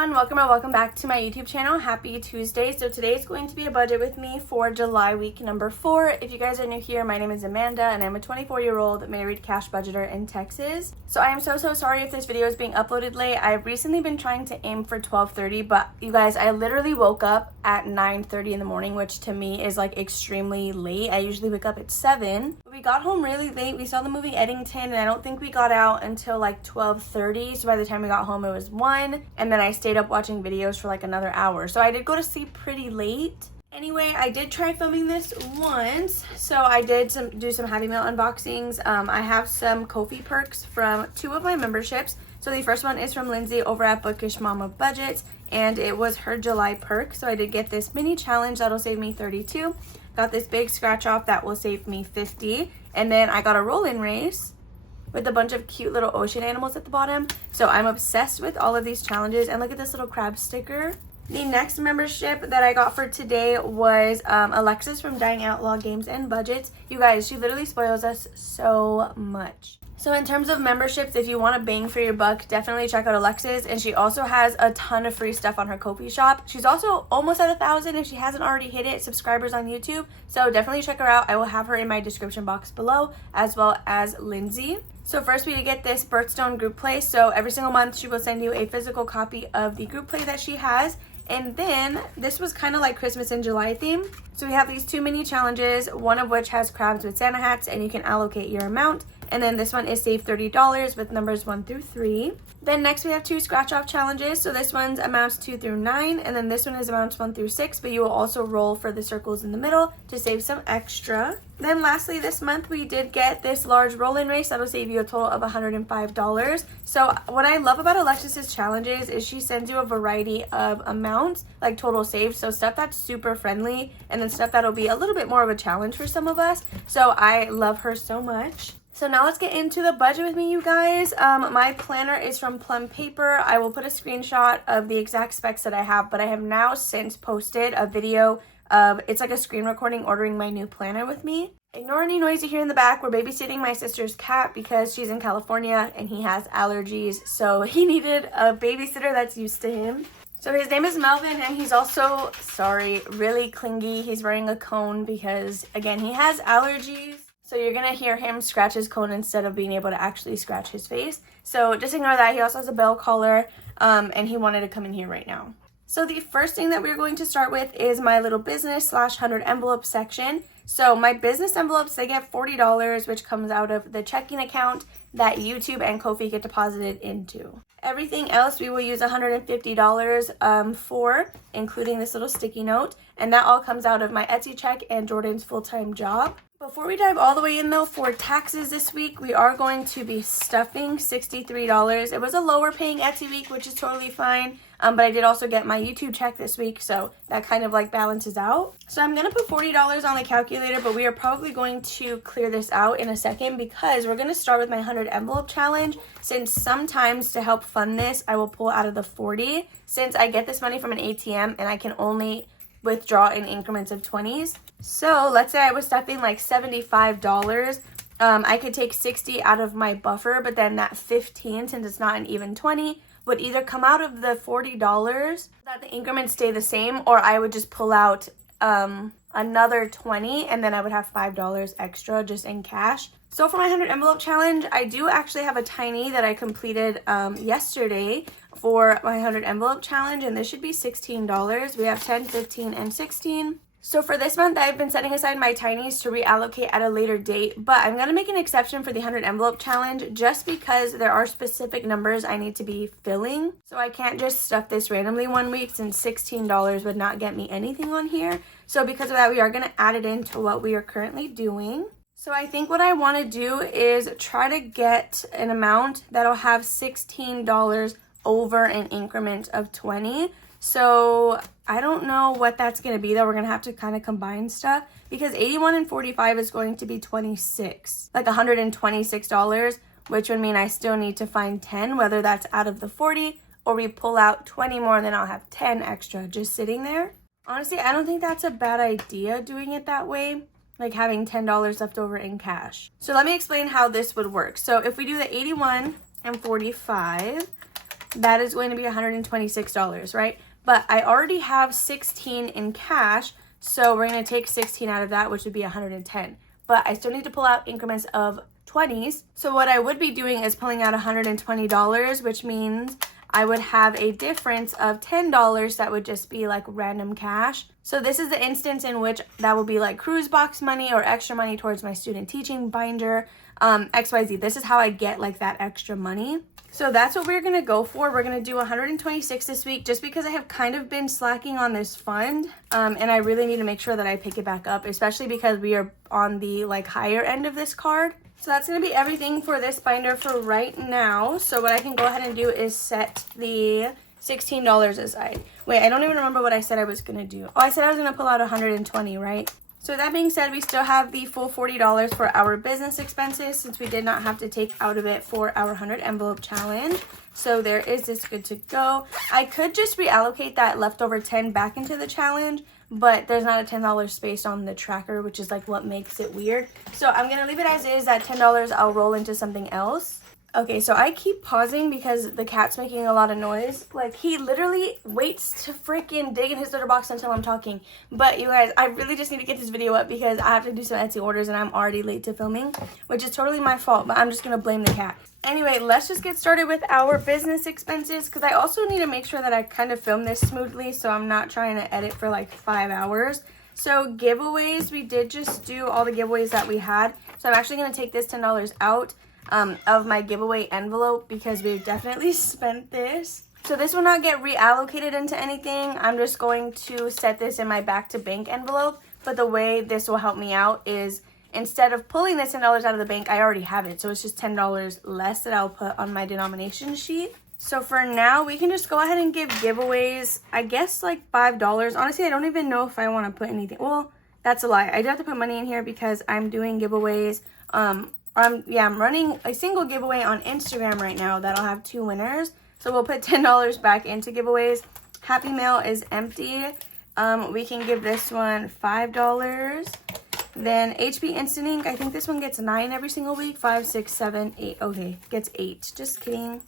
everyone, welcome back to my YouTube channel. Happy Tuesday. So today is going to be a budget with me for July week number 4. If you guys are new here, my name is Amanda and I'm a 24-year-old married cash budgeter in Texas. So I am so sorry if this video is being uploaded late. I've recently been trying to aim for 12:30, but you guys, I literally woke up at 9:30 in the morning, which to me is like extremely late. I usually wake up at 7. We got home really late. We saw the movie Eddington and I don't think we got out until like 12:30. So by the time we got home it was 1, and then I stayed up watching videos for like another hour. So I did go to sleep pretty late. Anyway, I did try filming this once, so I did do some Happy Meal unboxings. I have some Ko-fi perks from 2 of my memberships. So the first one is from Lindsay over at BudgetWithAmanda, and it was her July perk. So I did get this mini challenge that'll save me 32. Got this big scratch off that will save me 50, and then I got a roll-in race with a bunch of cute little ocean animals at the bottom. So I'm obsessed with all of these challenges, and look at this little crab sticker. The next membership that I got for today was Alexis from Dying Outlaw Games and Budgets. You guys, she literally spoils us so much. So in terms of memberships, if you want a bang for your buck, definitely check out Alexis. And she also has a ton of free stuff on her Ko-fi shop. She's also almost at 1,000 if she hasn't already hit it, subscribers on YouTube. So definitely check her out. I will have her in my description box below, as well as Lindsay. So first we get this Birthstone group play. So every single month she will send you a physical copy of the group play that she has. And then this was kind of like Christmas in July theme. So we have these 2 mini challenges, one of which has crabs with Santa hats, and you can allocate your amount. And then this one is save $30 with numbers 1 through 3. Then next we have 2 scratch off challenges. So this one's amounts 2 through 9, and then this one is amounts 1 through 6, but you will also roll for the circles in the middle to save some extra. Then lastly, this month we did get this large roll-in race that'll save you a total of $105. So what I love about Alexis's challenges is she sends you a variety of amounts, like total saved. So stuff that's super friendly, and then stuff that'll be a little bit more of a challenge for some of us. So I love her so much. So now let's get into the budget with me, you guys. My planner is from Plum Paper. I will put a screenshot of the exact specs that I have, but I have now since posted a video of, it's like a screen recording ordering my new planner with me. Ignore any noise you hear in the back. We're babysitting my sister's cat because she's in California and he has allergies. So he needed a babysitter that's used to him. So his name is Melvin, and he's also, really clingy. He's wearing a cone because, again, he has allergies. So you're going to hear him scratch his cone instead of being able to actually scratch his face. So just ignore that. He also has a bell collar, and he wanted to come in here right now. So the first thing that we're going to start with is my little business / 100 envelope section. So my business envelopes, they get $40, which comes out of the checking account that YouTube and Ko-fi get deposited into. Everything else we will use $150 for, including this little sticky note, and that all comes out of my Etsy check and Jordan's full-time job. Before we dive all the way in though, for taxes this week, we are going to be stuffing $63. It was a lower paying Etsy week, which is totally fine. But I did also get my YouTube check this week, so that kind of like balances out. So I'm going to put $40 on the calculator, but we are probably going to clear this out in a second because we're going to start with my 100 envelope challenge. Since sometimes to help fund this, I will pull out of the 40 since I get this money from an ATM and I can only withdraw in increments of 20s. So let's say I was stuffing like $75. I could take 60 out of my buffer, but then that 15, since it's not an even 20, would either come out of the $40 that the increments stay the same, or I would just pull out another 20 and then I would have $5 extra just in cash. So for my 100 envelope challenge, I do actually have a tiny that I completed yesterday for my 100 envelope challenge, and this should be $16. We have 10, 15, and 16. So for this month, I've been setting aside my tinies to reallocate at a later date, but I'm going to make an exception for the 100 envelope challenge just because there are specific numbers I need to be filling. So I can't just stuff this randomly one week since $16 would not get me anything on here. So because of that, we are going to add it into what we are currently doing. So I think what I want to do is try to get an amount that'll have $16 over an increment of 20. So I don't know what that's going to be though. We're going to have to kind of combine stuff because 81 and 45 is going to be 26, like $126, which would mean I still need to find 10, whether that's out of the 40 or we pull out 20 more, then I'll have 10 extra just sitting there. Honestly, I don't think that's a bad idea doing it that way, like having $10 left over in cash. So let me explain how this would work. So if we do the 81 and 45, that is going to be $126, right? But I already have 16 in cash, so we're going to take 16 out of that, which would be 110. But I still need to pull out increments of 20s. So what I would be doing is pulling out $120, which means I would have a difference of $10 that would just be like random cash. So this is the instance in which that will be like cruise box money or extra money towards my student teaching binder, XYZ. This is how I get like that extra money. So that's what we're gonna go for. We're gonna do 126 this week just because I have kind of been slacking on this fund, and I really need to make sure that I pick it back up, especially because we are on the like higher end of this card. So that's gonna be everything for this binder for right now. So what I can go ahead and do is set the $16 aside. Wait, I don't even remember what I said I was gonna do. Oh, I said I was gonna pull out 120, right? So that being said, we still have the full $40 for our business expenses since we did not have to take out of it for our 100 envelope challenge. So there is this good to go. I could just reallocate that leftover 10 back into the challenge, but there's not a $10 space on the tracker, which is like what makes it weird. So I'm gonna leave it as is. That $10 I'll roll into something else. Okay, so I keep pausing because the cat's making a lot of noise. Like, he literally waits to freaking dig in his litter box until I'm talking. But you guys, I really just need to get this video up because I have to do some Etsy orders and I'm already late to filming, which is totally my fault, but I'm just gonna blame the cat. Anyway, let's just get started with our business expenses because I also need to make sure that I kind of film this smoothly so I'm not trying to edit for like 5 hours. So giveaways, we did just do all the giveaways that we had. So I'm actually gonna take this $10 out of my giveaway envelope because we've definitely spent this. So this will not get reallocated into anything. I'm just going to set this in my back to bank envelope. But the way this will help me out is instead of pulling this $10 out of the bank, I already have it. So it's just $10 less that I'll put on my denomination sheet. So for now, we can just go ahead and give giveaways, I guess like $5. Honestly, I don't even know if I want to put anything. Well, that's a lie. I do have to put money in here because I'm doing giveaways. I'm running a single giveaway on Instagram right now that'll have 2 winners. So we'll put $10 back into giveaways. Happy Mail is empty. We can give this one $5. Then HP Instant Ink, I think this one gets 9 every single week. 5, 6, 7, 8. Okay, gets 8. Just kidding.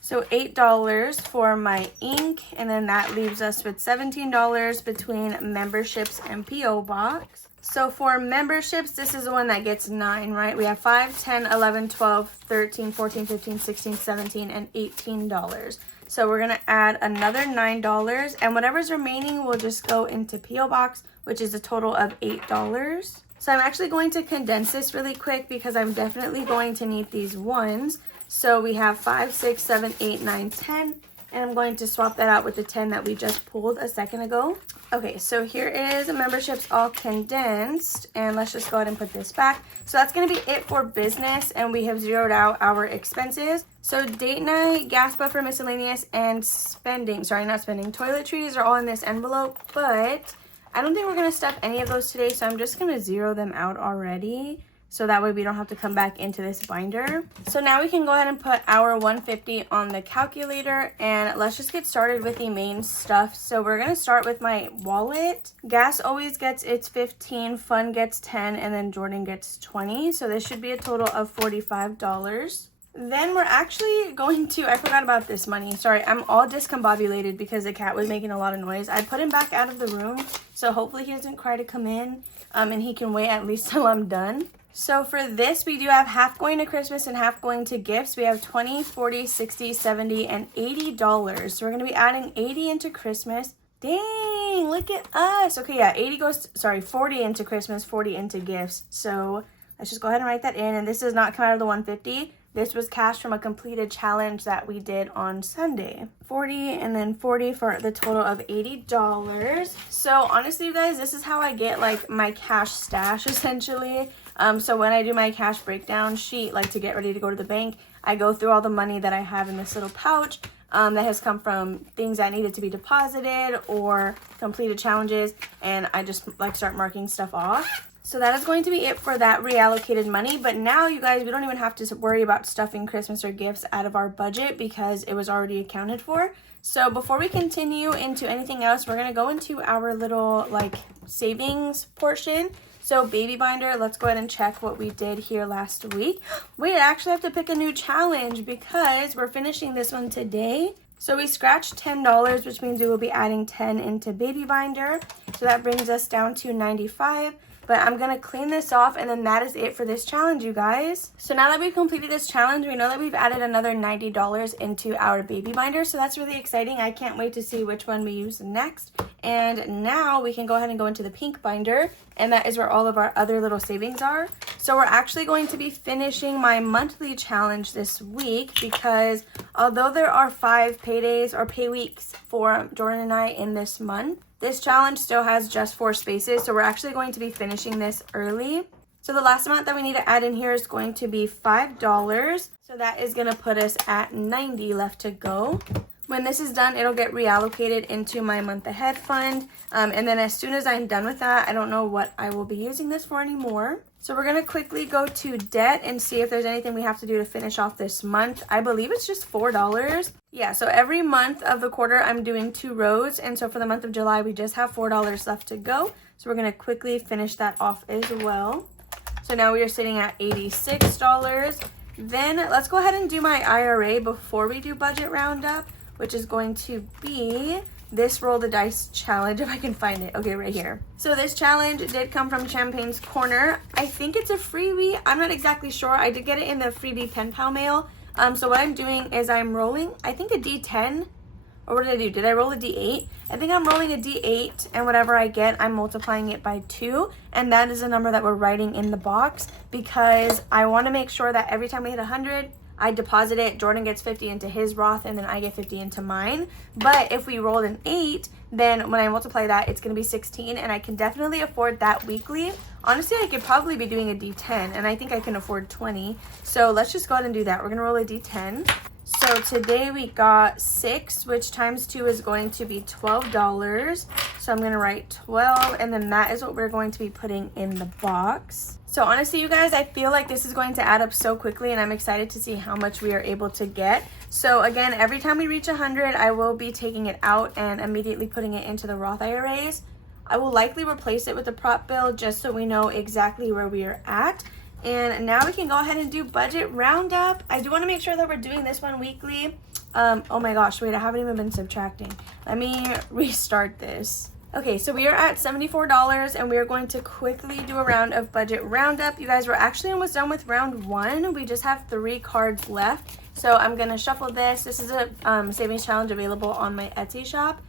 So $8 for my ink. And then that leaves us with $17 between memberships and P.O. Box. So for memberships, this is the one that gets 9, right? We have 5, 10, 11, 12, 13, 14, 15, 16, 17, and $18. So we're going to add another $9, and whatever's remaining will just go into P.O. Box, which is a total of $8. So I'm actually going to condense this really quick because I'm definitely going to need these ones. So we have 5, 6, 7, 8, 9, 10. And I'm going to swap that out with the 10 that we just pulled a second ago. Okay, so here is memberships all condensed. And let's just go ahead and put this back. So that's going to be it for business. And we have zeroed out our expenses. So date night, gas buffer, miscellaneous, and spending. Sorry, not spending. Toiletries are all in this envelope. But I don't think we're going to stuff any of those today. So I'm just going to zero them out already. So that way we don't have to come back into this binder. So now we can go ahead and put our 150 on the calculator and let's just get started with the main stuff. So we're gonna start with my wallet. Gas always gets its 15, fun gets 10, and then Jordan gets 20. So this should be a total of $45. Then we're actually going to, I forgot about this money. Sorry, I'm all discombobulated because the cat was making a lot of noise. I put him back out of the room. So hopefully he doesn't cry to come in and he can wait at least till I'm done. So for this, we do have half going to Christmas and half going to gifts. We have 20, 40, 60, 70, and $80. So we're going to be adding 80 into Christmas. Dang, look at us. Okay, yeah, 40 into Christmas, 40 into gifts. So let's just go ahead and write that in. And this does not come out of the 150. This was cash from a completed challenge that we did on Sunday. 40 and then 40 for the total of $80. So honestly, you guys, this is how I get like my cash stash essentially. So when I do my cash breakdown sheet, like to get ready to go to the bank, I go through all the money that I have in this little pouch that has come from things that needed to be deposited or completed challenges, and I just like start marking stuff off. So that is going to be it for that reallocated money. But now, you guys, we don't even have to worry about stuffing Christmas or gifts out of our budget because it was already accounted for. So before we continue into anything else, we're going to go into our little like savings portion. So baby binder, let's go ahead and check what we did here last week. Wait, I actually have to pick a new challenge because we're finishing this one today. So we scratched $10, which means we will be adding 10 into baby binder. So that brings us down to 95. But I'm going to clean this off, and then that is it for this challenge, you guys. So now that we've completed this challenge, we know that we've added another $90 into our baby binder. So that's really exciting. I can't wait to see which one we use next. And now we can go ahead and go into the pink binder, and that is where all of our other little savings are. So we're actually going to be finishing my monthly challenge this week because although there are 5 paydays or pay weeks for Jordan and I in this month, this challenge still has just 4 spaces, so we're actually going to be finishing this early. So the last amount that we need to add in here is going to be $5. So that is going to put us at 90 left to go. When this is done, it'll get reallocated into my month ahead fund. And then as soon as I'm done with that, I don't know what I will be using this for anymore. So we're going to quickly go to debt and see if there's anything we have to do to finish off this month. I believe it's just $4. Yeah, so every month of the quarter, I'm doing 2 rows. And so for the month of July, we just have $4 left to go. So we're going to quickly finish that off as well. So now we are sitting at $86. Then let's go ahead and do my IRA before we do budget roundup, which is going to be this roll the dice challenge, if I can find it. Okay, right here. So this challenge did come from Champagne's Corner. I think it's a freebie. I'm not exactly sure. I did get it in the freebie pen pal mail. So what I'm doing is I'm rolling, I think a D10, or what did I do? Did I roll a D8? I think I'm rolling a D8, and whatever I get, I'm multiplying it by 2, and that is the number that we're writing in the box because I want to make sure that every time we hit 100, I deposit it, Jordan gets 50 into his Roth, and then I get 50 into mine. But if we rolled an 8, then when I multiply that, it's going to be 16, and I can definitely afford that weekly. Honestly, I could probably be doing a D10, and I think I can afford 20. So let's just go ahead and do that. We're going to roll a D10. So today we got 6, which times 2 is going to be $12. So I'm going to write 12, and then that is what we're going to be putting in the box. So honestly, you guys, I feel like this is going to add up so quickly, and I'm excited to see how much we are able to get. So again, every time we reach 100, I will be taking it out and immediately putting it into the Roth IRAs. I will likely replace it with a prop bill just so we know exactly where we are at. And now we can go ahead and do budget roundup. I do want to make sure that we're doing this one weekly. Oh my gosh, wait, I haven't even been subtracting. Let me restart this. Okay, so we are at $74, and we are going to quickly do a round of budget roundup. You guys, we're actually almost done with round 1. We just have 3 cards left. So I'm going to shuffle this. This is a savings challenge available on my Etsy shop.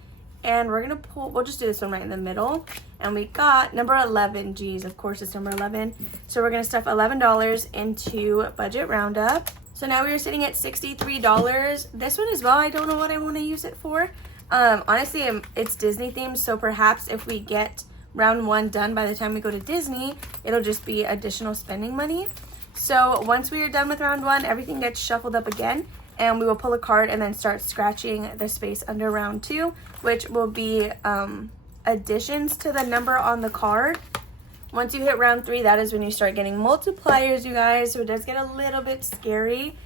And we're going to pull, we'll just do this one right in the middle. And we got number 11. Geez, of course it's number 11. So we're going to stuff $11 into budget roundup. So now we are sitting at $63. This one as well, I don't know what I want to use it for. Honestly, it's Disney themed, so perhaps if we get round 1 done by the time we go to Disney, it'll just be additional spending money. So once we are done with round 1, everything gets shuffled up again, and we will pull a card and then start scratching the space under round 2, which will be additions to the number on the card. Once you hit round 3, that is when you start getting multipliers, you guys, so it does get a little bit scary.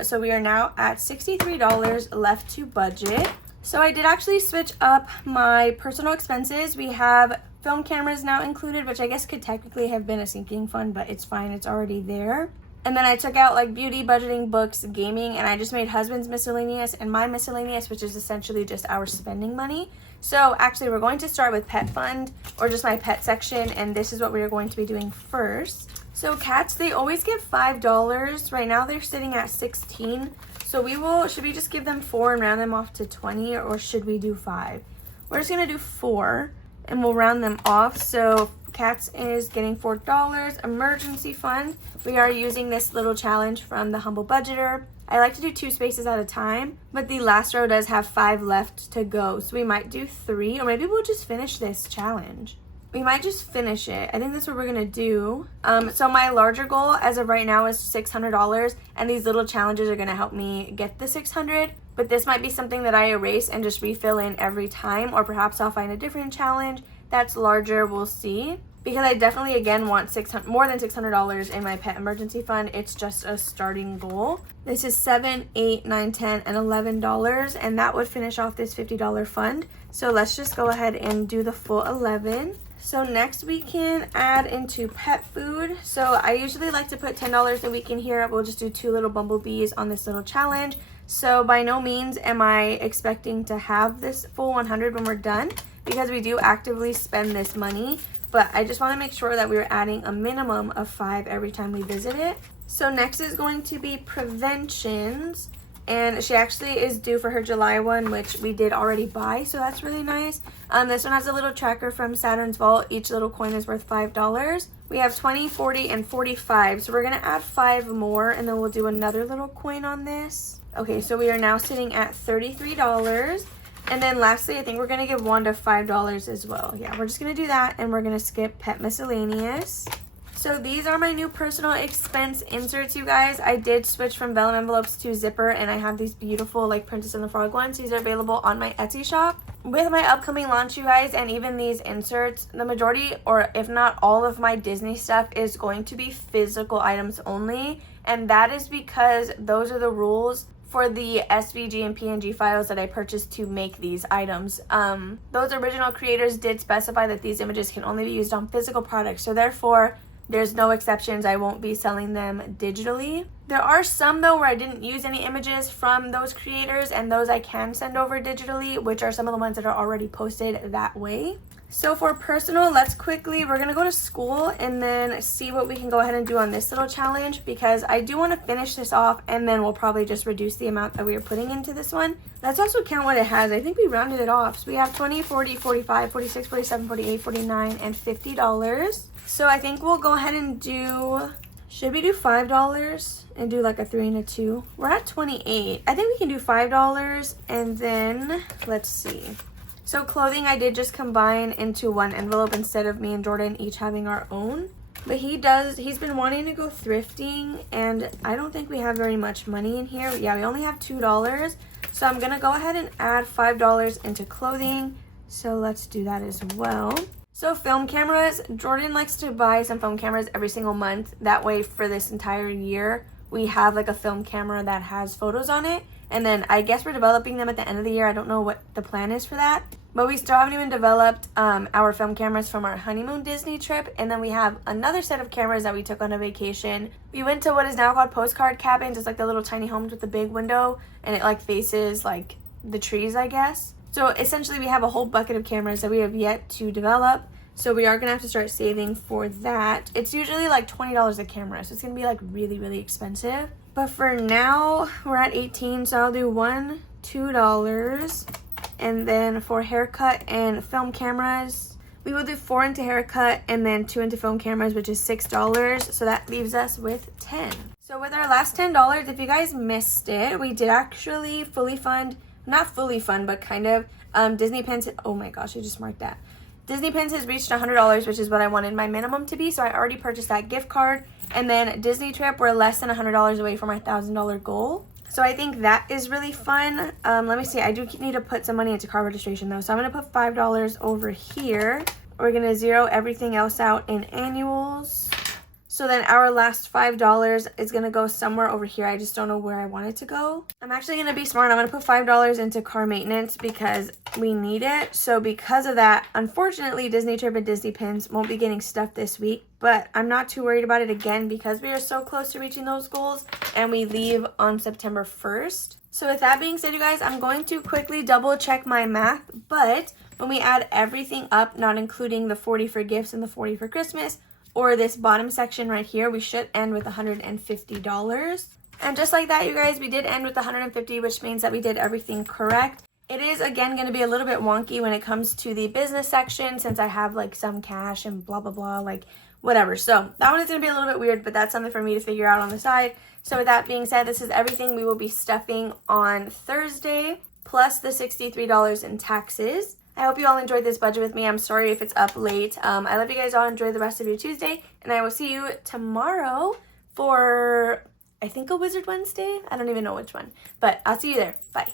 So we are now at $63 left to budget. So I did actually switch up my personal expenses. We have film cameras now included, which I guess could technically have been a sinking fund, but it's fine, it's already there. And then I took out like beauty, budgeting, books, gaming, and I just made husband's miscellaneous and my miscellaneous, which is essentially just our spending money. So actually we're going to start with pet fund, or just my pet section, and this is what we are going to be doing first. So cats, they always get $5. Right now they're sitting at 16. So should we just give them 4 and round them off to 20, or should we do 5? We're just gonna do 4 and we'll round them off. So cats is getting $4. Emergency fund, we are using this little challenge from the Humble Budgeter. I like to do 2 spaces at a time, but the last row does have 5 left to go. So we might do 3, or maybe we'll just finish this challenge. We might just finish it. I think that's what we're gonna do. So my larger goal as of right now is $600, and these little challenges are gonna help me get the 600. But this might be something that I erase and just refill in every time, or perhaps I'll find a different challenge that's larger. We'll see. Because I definitely again want more than $600 in my pet emergency fund. It's just a starting goal. This is $7, $8, $9, $10, and $11, and that would finish off this $50 fund. So let's just go ahead and do the full 11. So next we can add into pet food. So I usually like to put $10 a week in here. We'll just do 2 little bumblebees on this little challenge. So by no means am I expecting to have this full 100 when we're done, because we do actively spend this money. But I just want to make sure that we're adding a minimum of 5 every time we visit it. So next is going to be preventions. And she actually is due for her July one, which we did already buy, so that's really nice. This one has a little tracker from Saturn's Vault. Each little coin is worth $5. We have 20, 40, and 45. So we're going to add 5 more, and then we'll do another little coin on this. Okay, so we are now sitting at $33. And then lastly, I think we're going to give Wanda $5 as well. Yeah, we're just going to do that, and we're going to skip Pet Miscellaneous. So these are my new personal expense inserts, you guys. I did switch from vellum envelopes to zipper, and I have these beautiful like Princess and the Frog ones. These are available on my Etsy shop. With my upcoming launch, you guys, and even these inserts, the majority, or if not all of my Disney stuff is going to be physical items only. And that is because those are the rules for the SVG and PNG files that I purchased to make these items. Those original creators did specify that these images can only be used on physical products. So therefore, there's no exceptions. I won't be selling them digitally. There are some though where I didn't use any images from those creators, and those I can send over digitally, which are some of the ones that are already posted that way. So for personal, we're gonna go to school and then see what we can go ahead and do on this little challenge, because I do want to finish this off, and then we'll probably just reduce the amount that we are putting into this one. Let's also count what it has. I think we rounded it off. So we have 20, 40, 45, 46, 47, 48, 49, and $50. So I think we'll go ahead and should we do $5 and do like a 3 and a 2? We're at 28. I think we can do $5, and then let's see. So clothing, I did just combine into one envelope instead of me and Jordan each having our own. But he's been wanting to go thrifting, and I don't think we have very much money in here. Yeah, we only have $2. So I'm gonna go ahead and add $5 into clothing. So let's do that as well. So film cameras, Jordan likes to buy some film cameras every single month. That way for this entire year, we have like a film camera that has photos on it. And then I guess we're developing them at the end of the year. I don't know what the plan is for that. But we still haven't even developed our film cameras from our honeymoon Disney trip. And then we have another set of cameras that we took on a vacation. We went to what is now called postcard cabins. It's like the little tiny homes with the big window. And it like faces like the trees, I guess. So essentially we have a whole bucket of cameras that we have yet to develop. So we are going to have to start saving for that. It's usually like $20 a camera. So it's going to be like really, really expensive. But for now, we're at 18. So I'll do $1, $2. And then for haircut and film cameras, we will do 4 into haircut and then 2 into film cameras, which is $6. So that leaves us with 10. So with our last $10, if you guys missed it, we did actually fully fund, not fully fund, but kind of, Disney Pins. Oh my gosh, I just marked that. Disney Pins has reached $100, which is what I wanted my minimum to be. So I already purchased that gift card. And then Disney Trip, we're less than $100 away from my $1,000 goal. So I think that is really fun. Let me see. I do need to put some money into car registration though. So I'm going to put $5 over here. We're going to zero everything else out in annuals. So then our last $5 is going to go somewhere over here. I just don't know where I want it to go. I'm actually going to be smart. I'm going to put $5 into car maintenance because we need it. So because of that, unfortunately, Disney Trip and Disney Pins won't be getting stuff this week. But I'm not too worried about it again because we are so close to reaching those goals. And we leave on September 1st. So with that being said, you guys, I'm going to quickly double check my math. But when we add everything up, not including the 40 for gifts and the 40 for Christmas, or this bottom section right here, we should end with $150. And just like that, you guys, we did end with $150, which means that we did everything correct. It is, again, going to be a little bit wonky when it comes to the business section since I have, like, some cash and blah, blah, blah, like, whatever. So that one is going to be a little bit weird, but that's something for me to figure out on the side. So with that being said, this is everything we will be stuffing on Thursday, plus the $63 in taxes. I hope you all enjoyed this budget with me. I'm sorry if it's up late. I love you guys all. Enjoy the rest of your Tuesday. And I will see you tomorrow for, I think, a Wizard Wednesday. I don't even know which one. But I'll see you there. Bye.